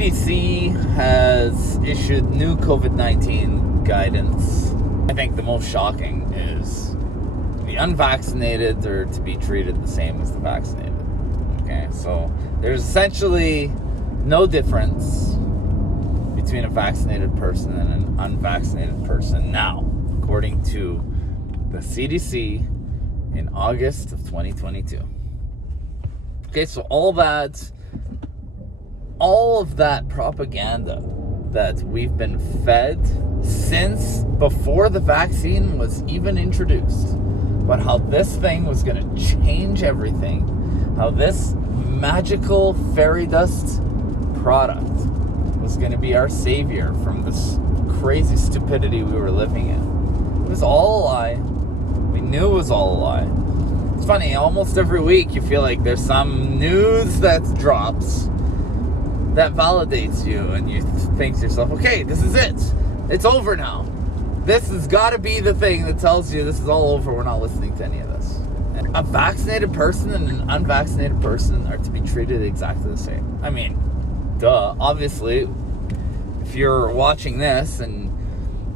CDC has issued new COVID-19 guidance. I think the most shocking is the unvaccinated are to be treated the same as the vaccinated. Okay, so there's essentially no difference between a vaccinated person and an unvaccinated person now, according to the CDC in August of 2022. Okay, so all of that propaganda that we've been fed since before the vaccine was even introduced, but how this thing was going to change everything, how this magical fairy dust product was going to be our savior from this crazy stupidity we were living in. It was all a lie. We knew it was all a lie. It's funny, almost every week you feel like there's some news that drops that validates you, and you think to yourself, okay, this is it. It's over now. This has got to be the thing that tells you this is all over. We're not listening to any of this. And a vaccinated person and an unvaccinated person are to be treated exactly the same. I mean, duh. Obviously, if you're watching this and,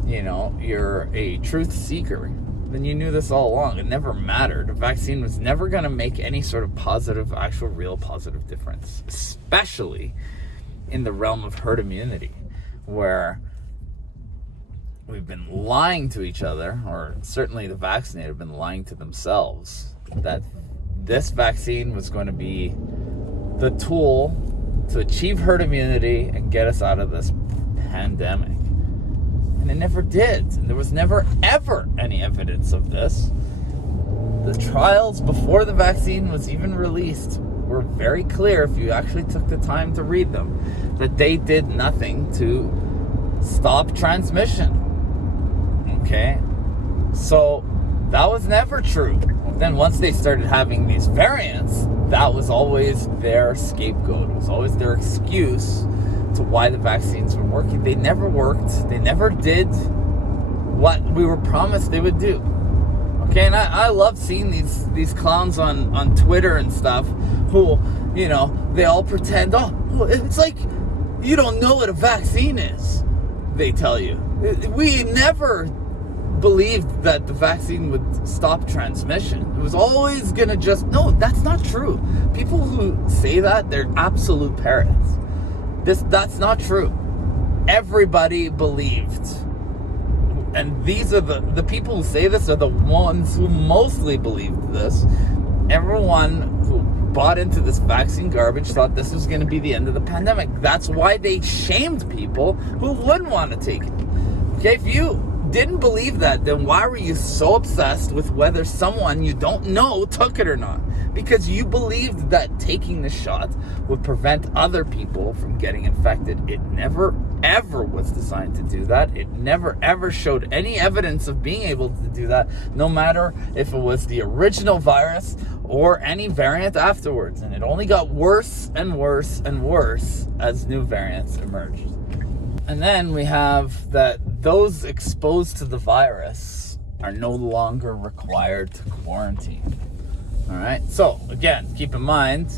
you know, you're a truth seeker, then you knew this all along. It never mattered. A vaccine was never going to make any sort of positive, actual, real positive difference, especially in the realm of herd immunity, where we've been lying to each other, or certainly the vaccinated have been lying to themselves, that this vaccine was going to be the tool to achieve herd immunity and get us out of this pandemic. And it never did. And there was never, ever any evidence of this. The trials before the vaccine was even released were very clear, if you actually took the time to read them, that they did nothing to stop transmission. Okay? So that was never true. Then once they started having these variants, that was always their scapegoat. It was always their excuse to why the vaccines were working. They never worked. They never did what we were promised they would do. Okay, and I love seeing these clowns on Twitter and stuff who, you know, they all pretend, oh, it's like you don't know what a vaccine is, they tell you. We never believed that the vaccine would stop transmission. It was always gonna no, that's not true. People who say that, they're absolute parrots. That's not true. Everybody believed. And these are the people who say this are the ones who mostly believed this. Everyone who bought into this vaccine garbage thought this was going to be the end of the pandemic. That's why they shamed people who wouldn't want to take it. Okay, if you didn't believe that, then why were you so obsessed with whether someone you don't know took it or not? Because you believed that taking the shot would prevent other people from getting infected. It never, ever was designed to do that. It never, ever showed any evidence of being able to do that, no matter if it was the original virus or any variant afterwards. And it only got worse and worse and worse as new variants emerged. And then we have that those exposed to the virus are no longer required to quarantine. All right. So again, keep in mind,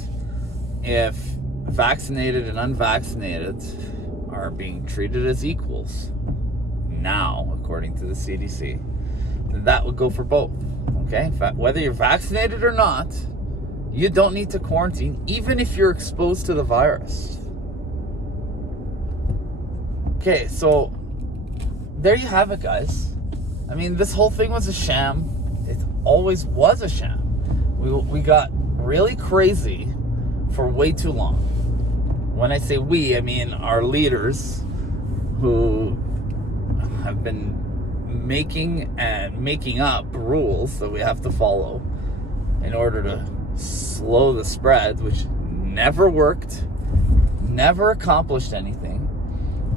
if vaccinated and unvaccinated are being treated as equals now, according to the CDC, then that would go for both. Okay. Whether you're vaccinated or not, you don't need to quarantine, even if you're exposed to the virus. Okay. So there you have it, guys. I mean, this whole thing was a sham. It always was a sham. We got really crazy for way too long. When I say we, I mean our leaders who have been making up rules that we have to follow in order to slow the spread, which never worked, never accomplished anything.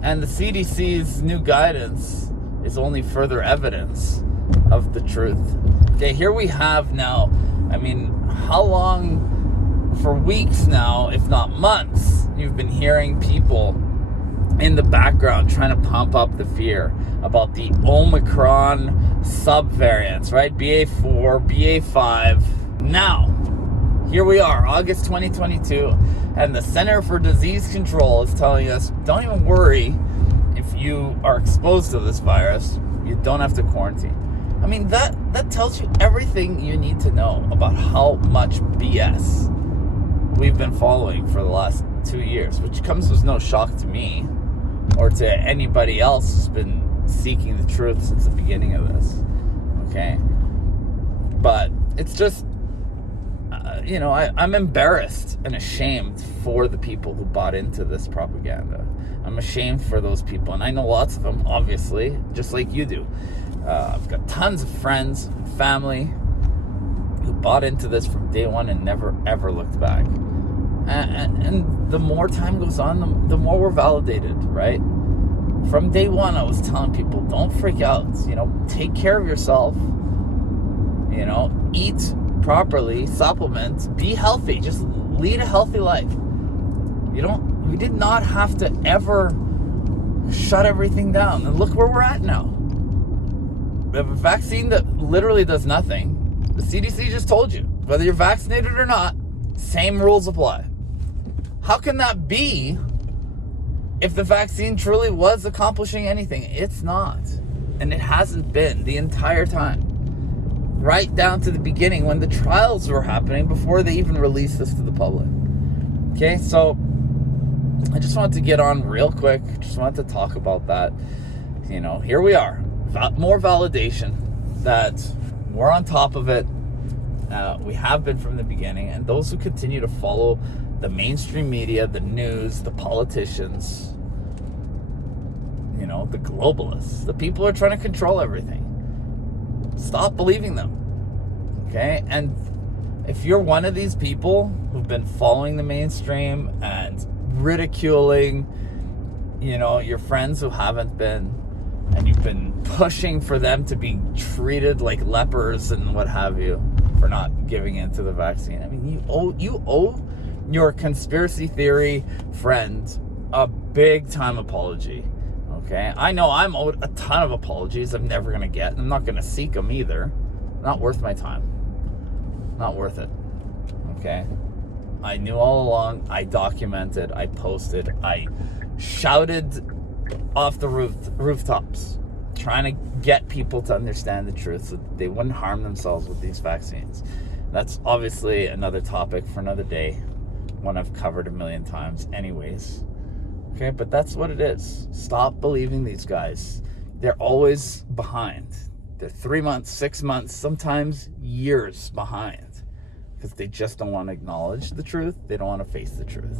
And the CDC's new guidance is only further evidence of the truth. Okay, here we have now, I mean, how long, for weeks now, if not months, you've been hearing people in the background trying to pump up the fear about the Omicron subvariants, right? BA4, BA5. Now, Here we are, August 2022, and the Center for Disease Control is telling us, don't even worry if you are exposed to this virus, you don't have to quarantine. I mean, that tells you everything you need to know about how much BS we've been following for the last 2 years, which comes as no shock to me or to anybody else who's been seeking the truth since the beginning of this. Okay? But it's just, I'm embarrassed and ashamed for the people who bought into this propaganda. I'm ashamed for those people, and I know lots of them, obviously, just like you do. I've got tons of friends and family who bought into this from day one and never, ever looked back. And the more time goes on, the more we're validated, right? From day one, I was telling people, don't freak out. Take care of yourself. Eat properly, supplement, be healthy, just lead a healthy life. We did not have to ever shut everything down. And look where we're at now. We have a vaccine that literally does nothing. The CDC just told you, whether you're vaccinated or not, same rules apply. How can that be if the vaccine truly was accomplishing anything? It's not. And it hasn't been the entire time. Right down to the beginning when the trials were happening before they even released this to the public. Okay, so I just wanted to get on real quick. Just wanted to talk about that. Here we are. More validation that we're on top of it. We have been from the beginning. And those who continue to follow the mainstream media, the news, the politicians, the globalists, the people who are trying to control everything. Stop believing them, okay? And if you're one of these people who've been following the mainstream and ridiculing, your friends who haven't been, and you've been pushing for them to be treated like lepers and what have you for not giving in to the vaccine, I mean, you owe your conspiracy theory friend a big time apology. Okay, I know I'm owed a ton of apologies I'm never going to get. I'm not going to seek them either. Not worth my time. Not worth it. Okay? I knew all along. I documented. I posted. I shouted off the rooftops trying to get people to understand the truth so that they wouldn't harm themselves with these vaccines. That's obviously another topic for another day, one I've covered a million times anyways. Okay, but that's what it is. Stop believing these guys. They're always behind. They're 3 months, 6 months, sometimes years behind because they just don't want to acknowledge the truth. They don't want to face the truth.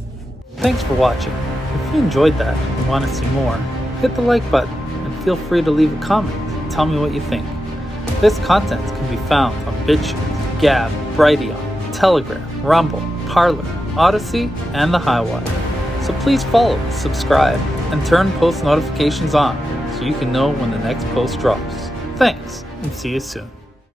Thanks for watching. If you enjoyed that and want to see more, hit the like button and feel free to leave a comment and tell me what you think. This content can be found on BitChute, Gab, Brighteon, Telegram, Rumble, Parler, Odyssey, and the Highwire. So please follow, subscribe, and turn post notifications on so you can know when the next post drops. Thanks, and see you soon.